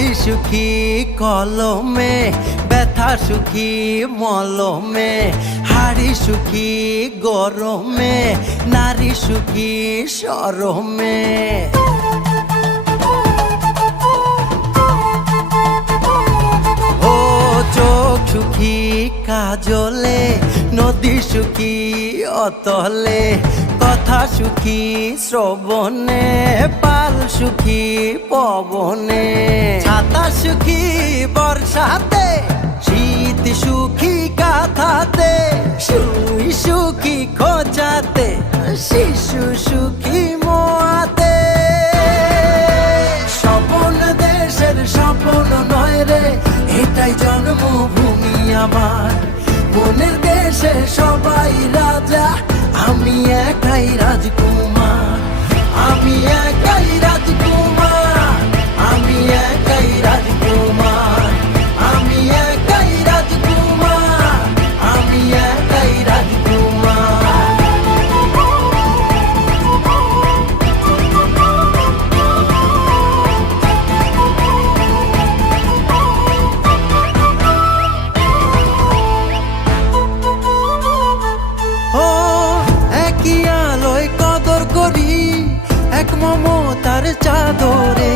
নদী সুখী কলমে, ব্যথা সুখী মলমে, হাড়ি সুখী গরমে, নারী সুখী শরমে। ও চোখ সুখী কাজলে, নদী সুখী অতলে, কথা সুখী শ্রবণে, পাল সুখী পবনে, ছাতা সুখী বর্ষাতে, শীত সুখী কাঁথাতে, সুই সুখী খোঁচাতে, শিশু সুখী মোয়াতে। স্বপন দেশের স্বপন নয় রে, এটাই জন্মভূমি আমার। মনের দেশে সবাই রাজা, আমি একাই রাজকুমার। আমি একাই রাজকুমার, আমি একাই রাজকুমার, আমি একাই রাজকুমার, আমি একাই রাজকুমার। ও একই আলোয় কদর করি, এক মমতার চাদরে,